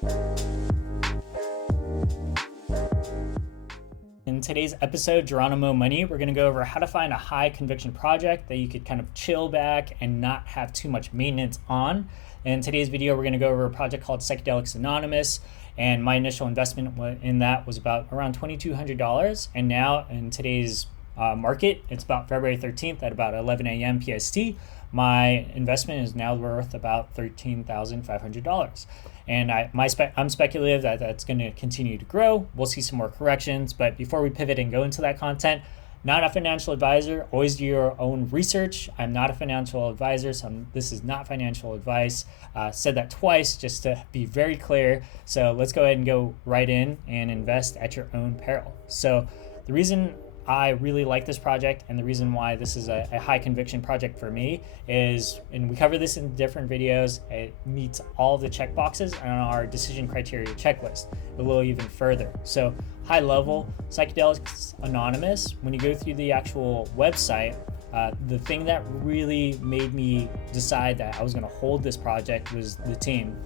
In today's episode, Geronimo Money, we're going to go over how to find a high conviction project that you could kind of chill back and not have too much maintenance on. In today's video, we're going to go over a project called Psychedelics Anonymous, and my initial investment in that was about around $2,200. And now in today's market, it's about February 13th at about 11 a.m. PST. My investment is now worth about $13,500. And I'm speculative that that's going to continue to grow. We'll see some more corrections. But before we pivot and go into that content, not a financial advisor. Always do your own research. I'm not a financial advisor, so this is not financial advice. Said that twice just to be very clear. So let's go ahead and go right in and invest at your own peril. So the reason I really like this project and the reason why this is a high conviction project for me is, and we cover this in different videos, it meets all the check boxes on our decision criteria checklist a little even further. So high level, Psychedelics Anonymous, when you go through the actual website, the thing that really made me decide that I was going to hold this project was the team.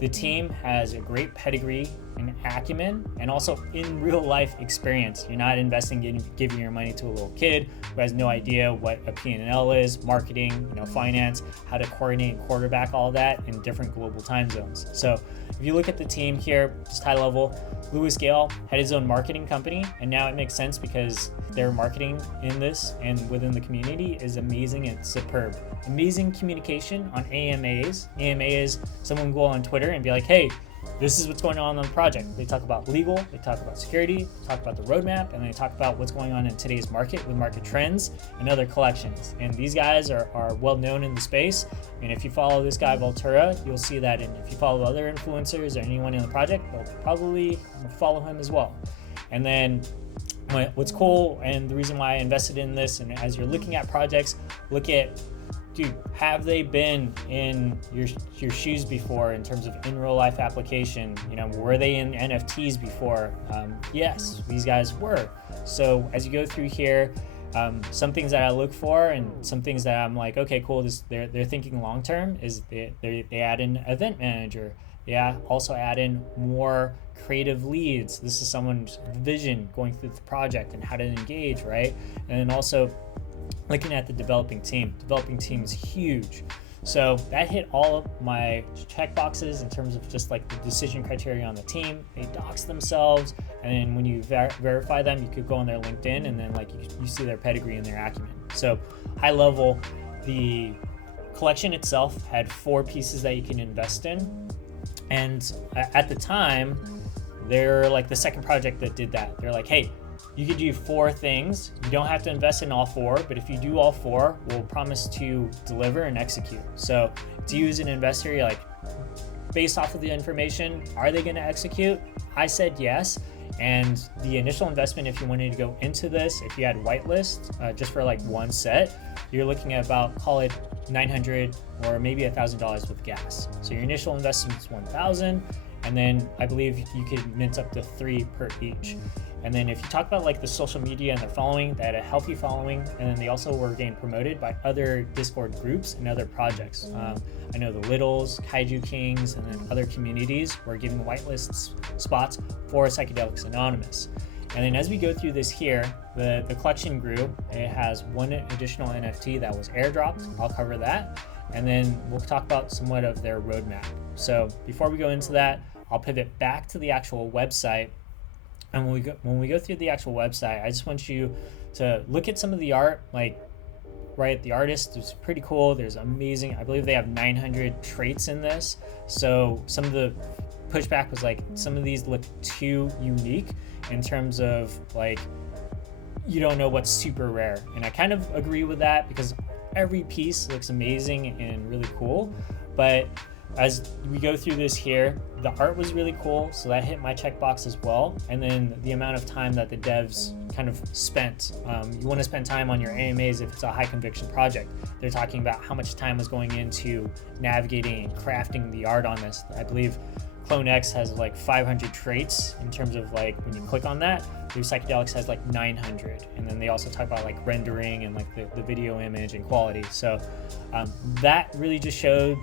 The team has a great pedigree and acumen and also in real life experience. You're not investing giving your money to a little kid who has no idea what a P&L is, marketing, finance, how to coordinate and quarterback all that in different global time zones. So if you look at the team here, just high level, Louis Gale had his own marketing company, and now it makes sense because their marketing in this and within the community is amazing and superb. Amazing communication on AMAs. AMA is someone will go on Twitter and be like, hey, this is what's going on the project. They talk about legal, they talk about security, they talk about the roadmap, and they talk about what's going on in today's market with market trends and other collections. And these guys are well known in the space. And if you follow this guy, Voltura, you'll see that. And if you follow other influencers or anyone in the project, they'll probably follow him as well. And then what's cool, and the reason why I invested in this, and as you're looking at projects, look at, dude, have they been in your shoes before in terms of in real life application? Were they in NFTs before? Yes, these guys were. So as you go through here, some things that I look for and some things that I'm like, okay, cool, they're thinking long term is they add in event manager. Yeah, also add in more creative leads. This is someone's vision going through the project and how to engage, right? And then also looking at the developing team. Developing team is huge. So that hit all of my check boxes in terms of just like the decision criteria on the team. They dox themselves, and then when you verify them, you could go on their LinkedIn and then like you see their pedigree and their acumen. So high level, the collection itself had 4 pieces that you can invest in. And at the time, they're like the second project that did that. They're like, hey, you could do 4 things. You don't have to invest in all 4, but if you do all 4, we'll promise to deliver and execute. So to you as an investor, you're like, based off of the information, are they going to execute? I said yes. And the initial investment, if you wanted to go into this, if you had whitelist just for like one set, you're looking at about, call it $900 or maybe $1,000 with gas. So your initial investment is $1,000, and then I believe you could mint up to 3 per each. And then if you talk about like the social media and their following, they had a healthy following, and then they also were getting promoted by other Discord groups and other projects. I know the Littles, Kaiju Kings, and then other communities were giving whitelist spots for Psychedelics Anonymous. And then as we go through this here, the collection grew. It has 1 additional NFT that was airdropped. I'll cover that. And then we'll talk about somewhat of their roadmap. So before we go into that, I'll pivot back to the actual website. And when we go through the actual website, I just want you to look at some of the art, like, right, the artist is pretty cool. There's amazing, I believe they have 900 traits in this. So some of the pushback was like, some of these look too unique in terms of like, you don't know what's super rare. And I kind of agree with that because every piece looks amazing and really cool. But as we go through this here, the art was really cool, so that hit my checkbox as well. And then the amount of time that the devs kind of spent. You want to spend time on your AMAs if it's a high conviction project. They're talking about how much time was going into navigating and crafting the art on this. I believe CloneX has like 500 traits in terms of like when you click on that. Blue Psychedelics has like 900, and then they also talk about like rendering and like the video image and quality. So that really just showed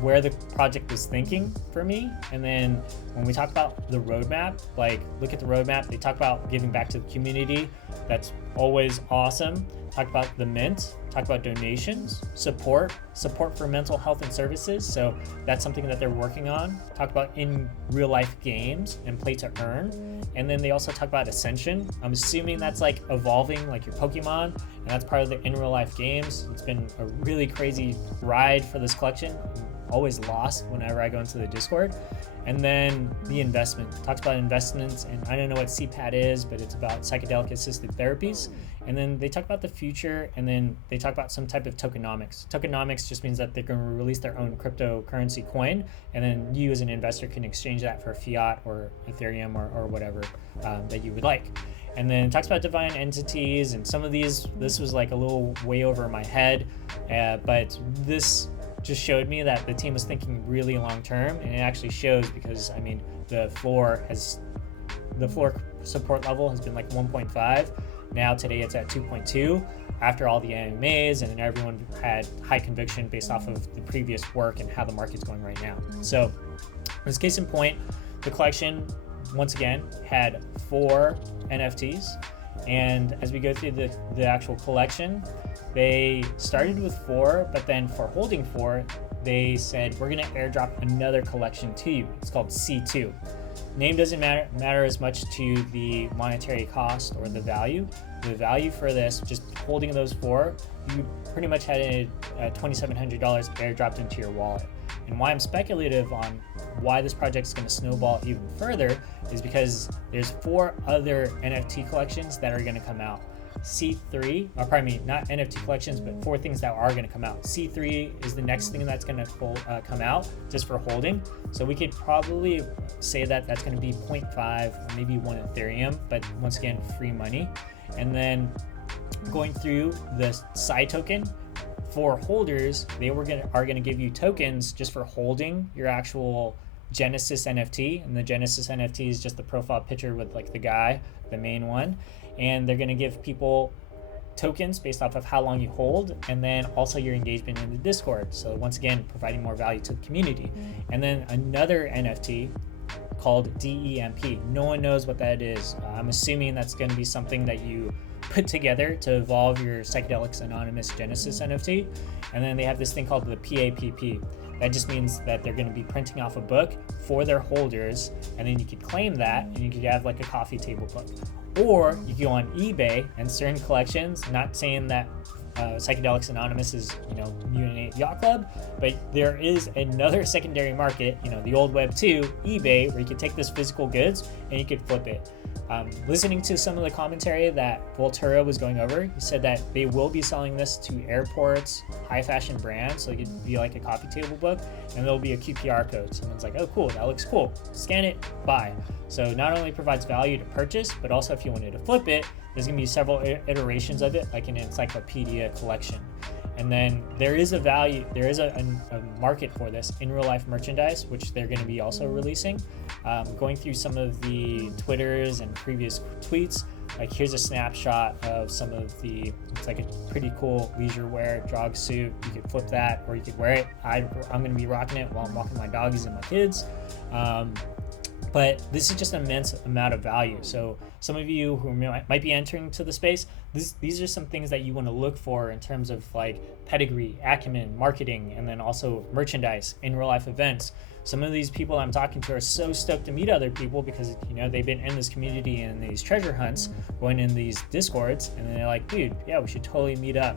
where the project was thinking for me. And then when we talk about the roadmap, like look at the roadmap, they talk about giving back to the community. That's always awesome. Talk about the mint, talk about donations, support for mental health and services. So that's something that they're working on. Talk about in real life games and play to earn. And then they also talk about ascension. I'm assuming that's like evolving like your Pokemon, and that's part of the in real life games. It's been a really crazy ride for this collection. I'm always lost whenever I go into the Discord. And then the investment, talks about investments, and I don't know what CPAT is, but it's about psychedelic assisted therapies. And then they talk about the future, and then they talk about some type of tokenomics. Tokenomics just means that they're going to release their own cryptocurrency coin, and then you as an investor can exchange that for fiat or Ethereum or whatever that you would like. And then it talks about divine entities, and some of this was like a little way over my head, but this just showed me that the team was thinking really long term, and it actually shows because I mean the floor support level has been like 1.5. Now today it's at 2.2 after all the AMAs, and then everyone had high conviction based off of the previous work and how the market's going right now. So as case in point, the collection once again had 4 NFTs, and as we go through the actual collection, they started with 4, but then for holding 4, they said, we're going to airdrop another collection to you. It's called C2. Name doesn't matter as much to the monetary cost or the value. The value for this, just holding those 4, you pretty much had a $2,700 airdropped into your wallet. And why I'm speculative on why this project is going to snowball even further is because there's 4 other NFT collections that are going to come out. C3, or pardon me, not NFT collections, but 4 things that are going to come out. C3 is the next thing that's going to come out just for holding. So we could probably say that that's going to be 0.5 or maybe 1 Ethereum, but once again, free money. And then going through the side token for holders, they are going to give you tokens just for holding your actual Genesis NFT, and the Genesis NFT is just the profile picture with like the guy, the main one, and they're going to give people tokens based off of how long you hold, and then also your engagement in the Discord. So once again, providing more value to the community. And then another NFT called DEMP. No one knows what that is. I'm assuming that's going to be something that you put together to evolve your Psychedelics Anonymous Genesis NFT. And then they have this thing called the PAPP. That just means that they're going to be printing off a book for their holders, and then you could claim that, and you could have like a coffee table book. Or you go on eBay and certain collections, not saying that Psychedelics Anonymous is, Mutant Yacht Club, but there is another secondary market, the old web 2, eBay, where you could take this physical goods and you could flip it. Listening to some of the commentary that Voltura was going over, he said that they will be selling this to airports, high fashion brands, so it could be like a coffee table book, and there'll be a QPR code. Someone's like, oh cool, that looks cool, scan it, buy. So not only provides value to purchase, but also if you wanted to flip it, there's going to be several iterations of it, like an encyclopedia collection. And then there is a market for this in real life merchandise, which they're going to be also releasing. Going through some of the Twitters and previous tweets, like here's a snapshot of some of it's like a pretty cool leisure wear jog suit. You could flip that, or you could wear it. I'm going to be rocking it while I'm walking my doggies and my kids. But this is just an immense amount of value. So some of you who might be entering to the space, these are some things that you want to look for in terms of like pedigree, acumen, marketing, and then also merchandise in real life events. Some of these people I'm talking to are so stoked to meet other people because they've been in this community and these treasure hunts, going in these Discords, and they're like, dude, yeah, we should totally meet up.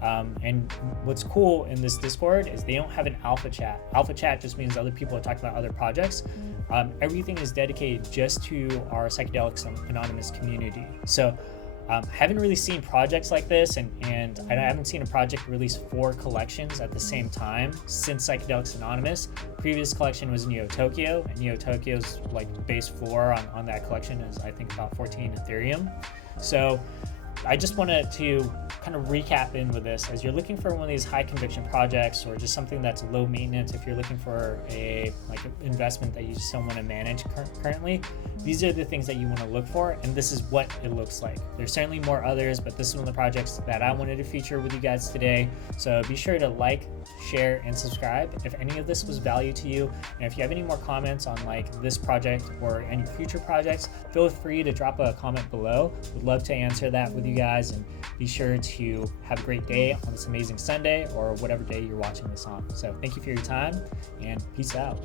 And what's cool in this Discord is they don't have an alpha chat. Alpha chat just means other people are talking about other projects. Everything is dedicated just to our Psychedelics Anonymous community. So haven't really seen projects like this, and I haven't seen a project release 4 collections at the same time since Psychedelics Anonymous. Previous collection was Neo Tokyo, and Neo Tokyo's like base floor on that collection is I think about 14 Ethereum. So I just wanted to kind of recap in with this. As you're looking for one of these high conviction projects, or just something that's low maintenance, if you're looking for a investment that you just don't want to manage currently, these are the things that you want to look for, and this is what it looks like. There's certainly more others, but this is one of the projects that I wanted to feature with you guys today. So be sure to like, share, and subscribe if any of this was value to you. And if you have any more comments on this project or any future projects, feel free to drop a comment below. Would love to answer that with you guys, and be sure to have a great day on this amazing Sunday or whatever day you're watching this on. So thank you for your time, and peace out.